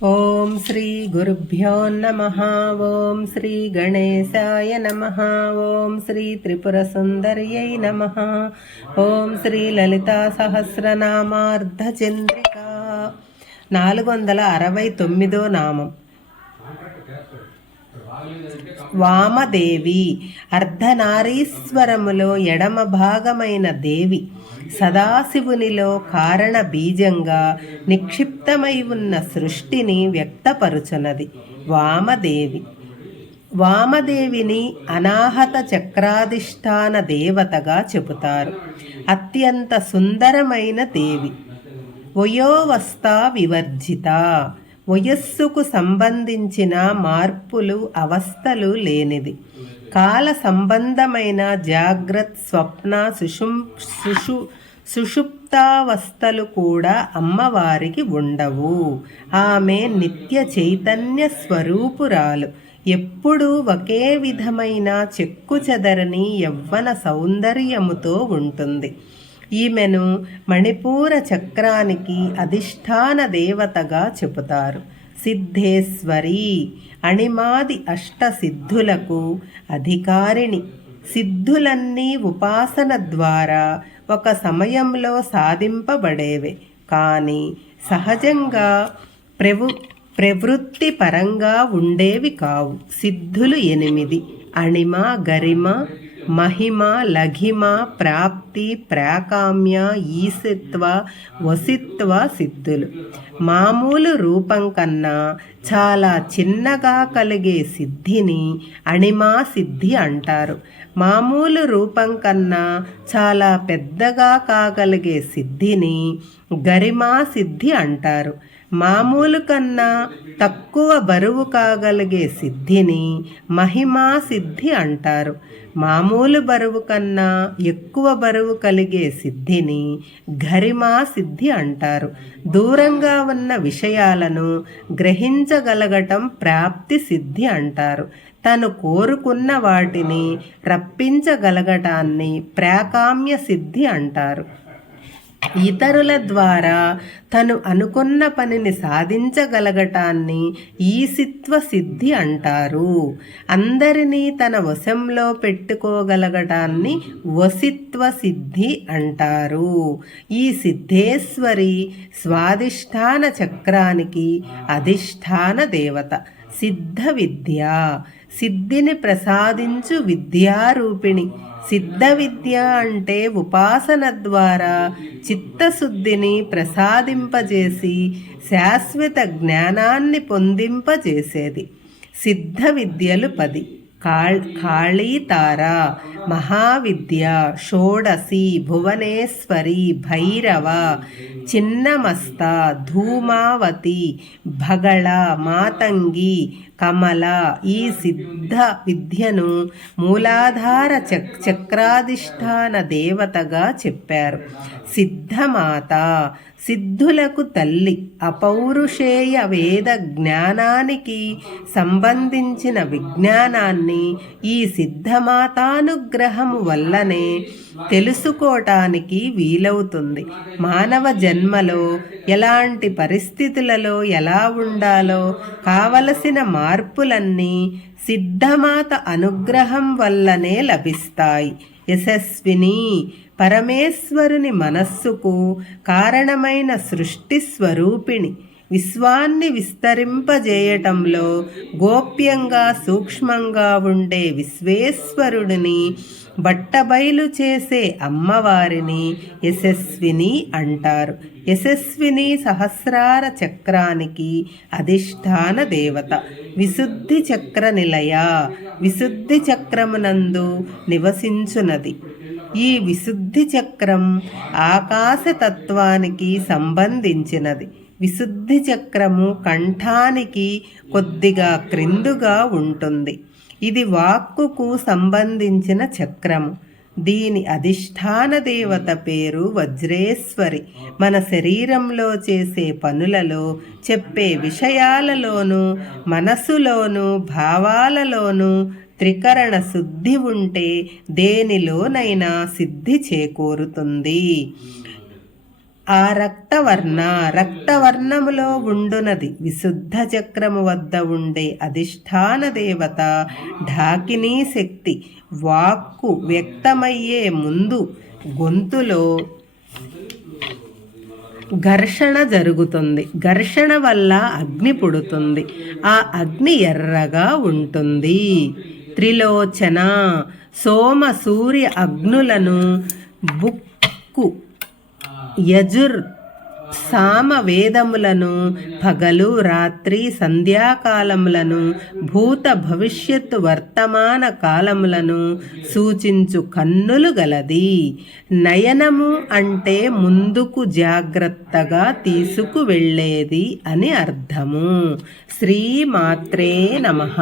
ఓం శ్రీ గురుభ్యో నమః. ఓం శ్రీ గణేశాయ నమః. ఓం శ్రీ త్రిపుర సుందర్యై నమః. ఓం శ్రీ లలితా సహస్రనామార్ధ చంద్రిక. 469వ నామం. వామదేవి. అర్ధనారీశ్వరములో ఎడమ భాగమైన దేవి, సదాశివునిలో కారణ బీజంగా నిక్షిప్తమై ఉన్న సృష్టిని వ్యక్తపరుచున్నది వామదేవి. వామదేవిని అనాహత చక్రాధిష్టాన దేవతగా చెబుతారు. అత్యంత సుందరమైన దేవి. వయోవస్థా వివర్జిత. వయస్సుకు సంబంధించిన మార్పులు, అవస్థలు లేనిది. కాల సంబంధమైన జాగ్రత్త, స్వప్న, సుషుప్తావస్థలు కూడా అమ్మవారికి ఉండవు. ఆమె నిత్య చైతన్య స్వరూపురాలు. ఎప్పుడూ ఒకే విధమైన చెక్కు చెదరని యవ్వన సౌందర్యముతో ఉంటుంది. ఈమెను మణిపూర చక్రానికి అధిష్టాన దేవతగా చెబుతారు. సిద్ధేశ్వరి. అణిమాది అష్టసిద్ధులకు అధికారిణి. సిద్ధులన్నీ ఉపాసన ద్వారా ఒక సమయంలో సాధింపబడేవే, కానీ సహజంగా ప్రవృత్తి పరంగా ఉండేవి కావు. సిద్ధులు 8: అణిమ, గరిమ, మహిమ, లఘిమ, ప్రాప్తి, ప్రాకామ్య, ఈశత్వ, వసిత్వ సిద్ధులు. మామూలు రూపం కన్నా చాలా చిన్నగా కలిగే సిద్ధిని అణిమా సిద్ధి అంటారు. మామూలు రూపం కన్నా చాలా పెద్దగా కాగలిగే సిద్ధిని గరిమా సిద్ధి అంటారు. మామూలు కన్నా తక్కువ బరువు కాగలిగే సిద్ధిని మహిమా సిద్ధి అంటారు. మామూలు బరువు కన్నా ఎక్కువ బరువు కలిగే సిద్ధిని గరిమా సిద్ధి అంటారు. దూరంగా ఉన్న విషయాలను గ్రహించగలగటం ప్రాప్తి సిద్ధి అంటారు. తను కోరుకున్న వాటిని రప్పించగలగటాన్ని ప్రాకామ్య సిద్ధి అంటారు. ఇతరుల ద్వారా తను అనుకున్న పనిని సాధించగలగటాన్ని ఈశిత్వ సిద్ధి అంటారు. అందరినీ తన వశంలో పెట్టుకోగలగటాన్ని వసిత్వ సిద్ధి అంటారు. ఈ సిద్ధేశ్వరి స్వాధిష్టాన చక్రానికి అధిష్టాన దేవత. సిద్ధ విద్య. సిద్ధిని ప్రసాదించు విద్యారూపిణి. సిద్ధ విద్య అంటే ఉపాసన ద్వారా చిత్తశుద్ధిని ప్రసాదింపజేసి శాశ్వత జ్ఞానాన్ని పొందింపజేసేది. సిద్ధ విద్యలు 10: కాళీతార, మహావిద్య, షోడశి, భువనేశ్వరి, భైరవ, చిన్నమస్త, ధూమావతి, భగళ, మాతంగి, కమల. ఈ సిద్ధ విద్యను మూలాధార చక్రాధిష్టాన దేవతగా చెప్పారు. సిద్ధమాత. సిద్ధులకు తల్లి. అపౌరుషేయ వేద జ్ఞానానికి సంబంధించిన విజ్ఞానాన్ని ఈ సిద్ధమాతానుగ్రహము వల్లనే తెలుసుకోవటానికి వీలవుతుంది. మానవ జన్మలో ఎలాంటి పరిస్థితులలో ఎలా ఉండాలో కావలసిన మార్పులన్నీ సిద్ధమాత అనుగ్రహం వల్లనే లభిస్తాయి. యశస్విని. పరమేశ్వరుని మనస్సుకు కారణమైన సృష్టి స్వరూపిణి. విశ్వాన్ని విస్తరింపజేయటంలో గోప్యంగా సూక్ష్మంగా ఉండే విశ్వేశ్వరుడిని బట్టబయలు చేసే అమ్మవారిని యశస్విని అంటారు. యశస్విని సహస్రార చక్రానికి అధిష్టాన దేవత. విశుద్ధి చక్ర నిలయ. విశుద్ధి చక్రమునందు నివసించున్నది. ఈ విశుద్ధి చక్రం ఆకాశతత్వానికి సంబంధించినది. విశుద్ధి చక్రము కంఠానికి కొద్దిగా క్రిందుగా ఉంటుంది. ఇది వాక్కుకు సంబంధించిన చక్రము. దీని అధిష్టాన దేవత పేరు వజ్రేశ్వరి. మన శరీరంలో చేసే పనులలో, చెప్పే విషయాలలోనూ, మనసులోనూ, భావాలలోనూ త్రికరణ శుద్ధి ఉంటే దేనిలోనైనా సిద్ధి చేకూరుతుంది. ఆ రక్తవర్ణములో ఉండునది విశుద్ధ చక్రము వద్ద ఉండే అధిష్టాన దేవత ఢాకినీ శక్తి. వాక్కు వ్యక్తమయ్యే ముందు గొంతులో ఘర్షణ జరుగుతుంది. ఘర్షణ వల్ల అగ్ని పుడుతుంది. ఆ అగ్ని ఎర్రగా ఉంటుంది. త్రిలోచన సోమ సూర్య అగ్నులను బుక్కు యజుర్ సామ వేదములను పగలు రాత్రి సంధ్యాకాలములను భూత భవిష్యత్తు వర్తమాన కాలములను సూచించు కన్నులు గలది. నయనము అంటే ముందుకు జాగ్రత్తగా తీసుకువెళ్ళేది అని అర్థము. శ్రీమాత్రే నమః.